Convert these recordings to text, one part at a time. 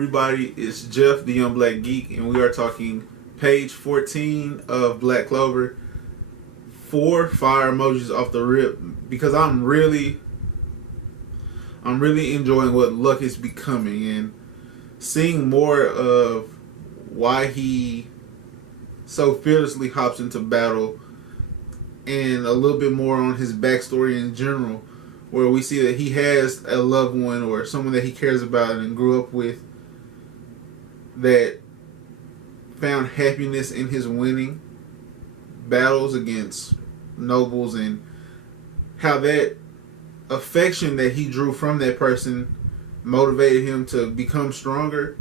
everybody? It's Jeff, the Young Black Geek, and we are talking page 14 of Black Clover. 4 fire emojis off the rip because I'm really enjoying what Luck is becoming and seeing more of why he so fearlessly hops into battle, and a little bit more on his backstory in general, where we see that he has a loved one or someone that he cares about and grew up with that found happiness in his winning battles against nobles, and how that affection that he drew from that person motivated him to become stronger.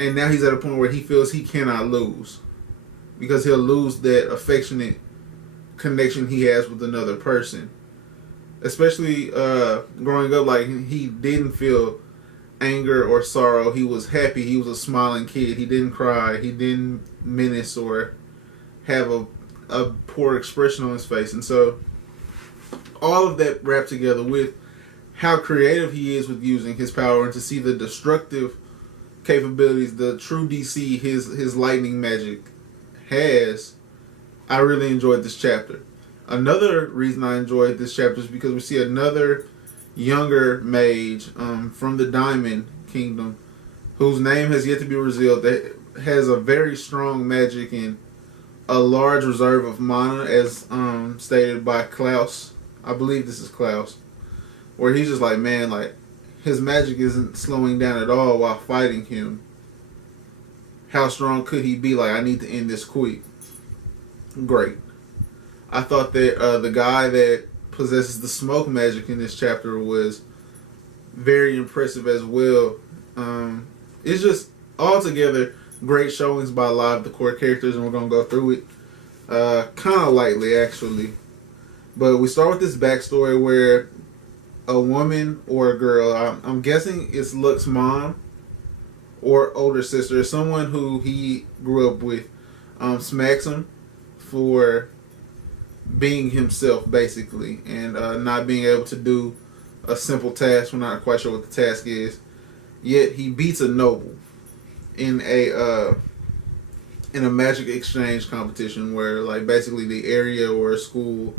And now he's at a point where he feels he cannot lose, because he'll lose that affectionate connection he has with another person. Especially growing up, like, he didn't feel anger or sorrow. He was happy. He was a smiling kid. He didn't cry. He didn't menace or have a poor expression on his face. And so all of that wrapped together with how creative he is with using his power, and to see the destructive capabilities, the true DC his lightning magic has, I really enjoyed this chapter. Another reason I enjoyed this chapter is because we see another younger mage from the Diamond Kingdom, whose name has yet to be revealed, that has a very strong magic and a large reserve of mana, as stated by Klaus. I believe this is Klaus, where he's just like, man, like, his magic isn't slowing down at all while fighting him. How strong could he be? Like, I need to end this quick. Great. I thought that the guy that possesses the smoke magic in this chapter was very impressive as well. It's just altogether great showings by a lot of the core characters, and we're going to go through it kind of lightly, actually. But we start with this backstory where a woman or a girl, I'm guessing it's Luck's mom or older sister, someone who he grew up with, smacks him for being himself, basically, and not being able to do a simple task. We're not quite sure what the task is. Yet he beats a noble in a magic exchange competition, where, like, basically the area or a school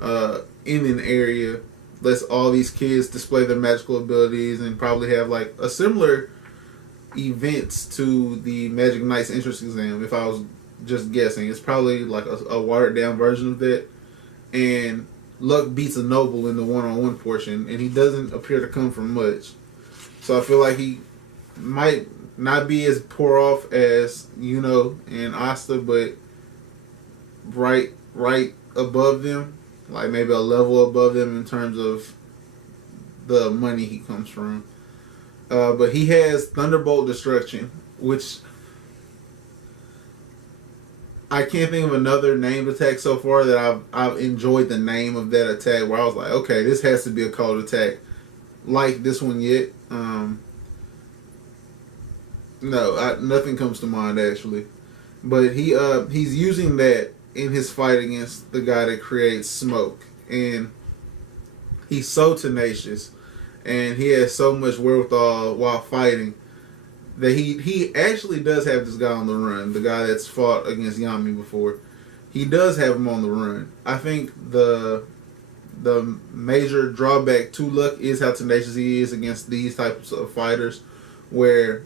in an area lets all these kids display their magical abilities, and probably have like a similar events to the Magic Knights entrance exam. If I was just guessing, it's probably like a watered down version of that. And Luck beats a noble in the one-on-one portion, and he doesn't appear to come from much. So I feel like he might not be as poor off as Yuno and Asta, but right above them, like maybe a level above them in terms of the money he comes from. But he has Thunderbolt Destruction, which I can't think of another named attack so far that I've enjoyed the name of that attack, where I was like, okay, this has to be a cold attack like this one yet. No, nothing comes to mind, actually. But he's using that in his fight against the guy that creates smoke, and he's so tenacious, and he has so much wherewithal while fighting, that he actually does have this guy on the run. The guy that's fought against Yami before, he does have him on the run. I think the major drawback to Luck is how tenacious he is against these types of fighters, where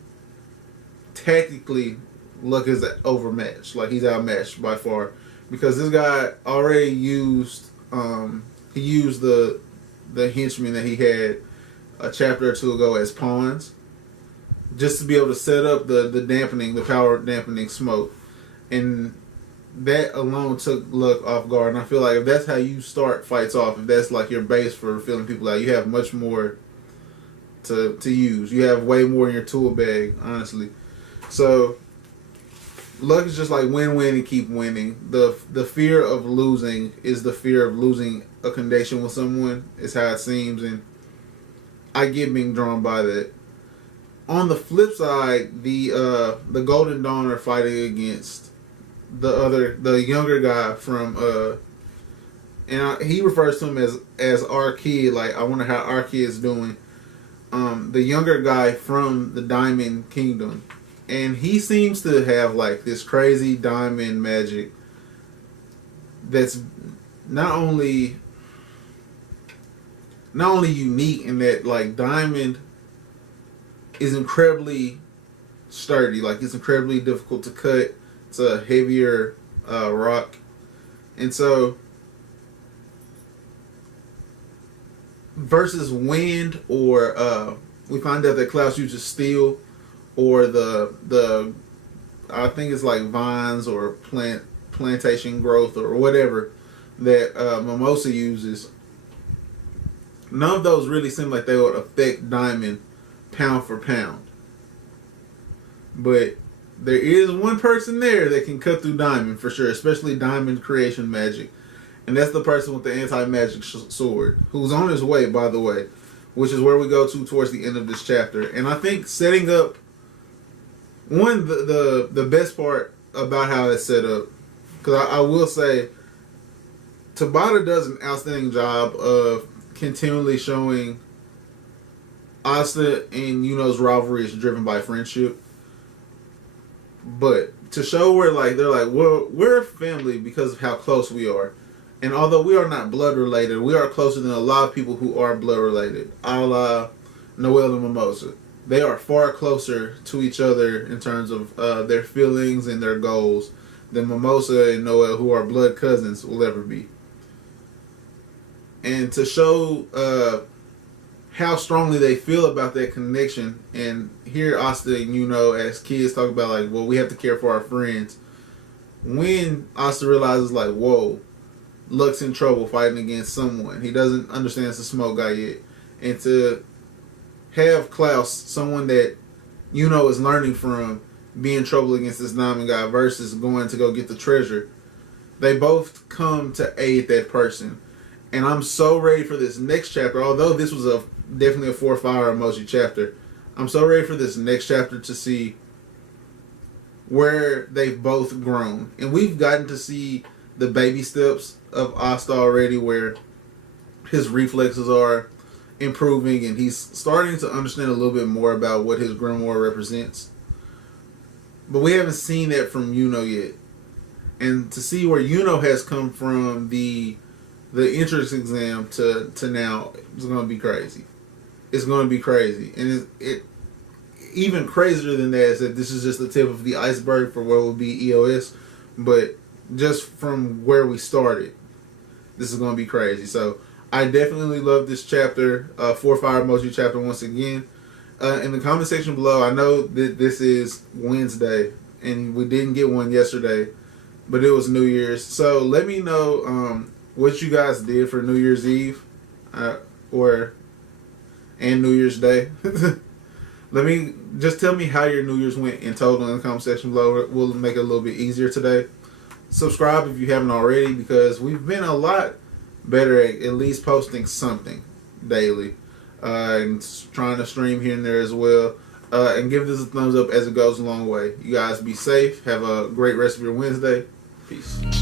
tactically Luck is overmatched. Like, he's outmatched by far, because this guy already used the henchmen that he had a chapter or two ago as pawns, just to be able to set up the power dampening smoke. And that alone took Luck off guard. And I feel like if that's how you start fights off, if that's like your base for feeling people out, you have much more to use. You have way more in your tool bag, honestly. So Luck is just like win-win and keep winning. The fear of losing is the fear of losing a connection with someone, is how it seems, and I get being drawn by that. On the flip side, the Golden Dawn are fighting against the younger guy from and he refers to him as our kid. Like, I wonder how our kid's doing. the younger guy from the Diamond Kingdom, and he seems to have like this crazy diamond magic that's not only unique in that like diamond is incredibly sturdy, like it's incredibly difficult to cut. It's a heavier rock, and so versus wind or we find out that Klaus uses steel or the I think it's like vines or plantation growth or whatever that Mimosa uses. None of those really seem like they would affect diamond pound for pound. But there is one person there that can cut through diamond for sure, especially diamond creation magic. And that's the person with the anti-magic sword, who's on his way, by the way, which is where we go to towards the end of this chapter. And I think setting up, the best part about how it's set up, because I will say, Tabata does an outstanding job of continually showing Asta and Yuno's rivalry is driven by friendship. But to show where like they're like, well, we're family because of how close we are. And although we are not blood related, we are closer than a lot of people who are blood related, a la Noel and Mimosa. They are far closer to each other in terms of their feelings and their goals than Mimosa and Noel, who are blood cousins, will ever be. And to show how strongly they feel about that connection, and hear Asta and Yuno as kids talk about like, well, we have to care for our friends. When Asta realizes like, whoa, Luck's in trouble fighting against someone. He doesn't understand it's a smoke guy yet. And to have Klaus, someone that Yuno is learning from, be in trouble against this diamond guy versus going to go get the treasure, they both come to aid that person. And I'm so ready for this next chapter. Although this was definitely a 4 fire emoji chapter, I'm so ready for this next chapter to see where they've both grown. And we've gotten to see the baby steps of Asta already, where his reflexes are improving and he's starting to understand a little bit more about what his grimoire represents. But we haven't seen that from Yuno yet. And to see where Yuno has come from the entrance exam to now, it's going to be crazy. It's going to be crazy. And it even crazier than that is that this is just the tip of the iceberg for what will be EOS. But just from where we started, this is going to be crazy. So I definitely love this chapter, 4 fire emoji chapter once again. In the comment section below, I know that this is Wednesday and we didn't get one yesterday, but it was New Year's. So let me know what you guys did for New Year's Eve and New Year's Day. Tell me how your New Year's went in total in the comment section below. We'll make it a little bit easier today. Subscribe if you haven't already, because we've been a lot better at least posting something daily, and trying to stream here and there as well. And give this a thumbs up as it goes a long way. You guys be safe. Have a great rest of your Wednesday. Peace.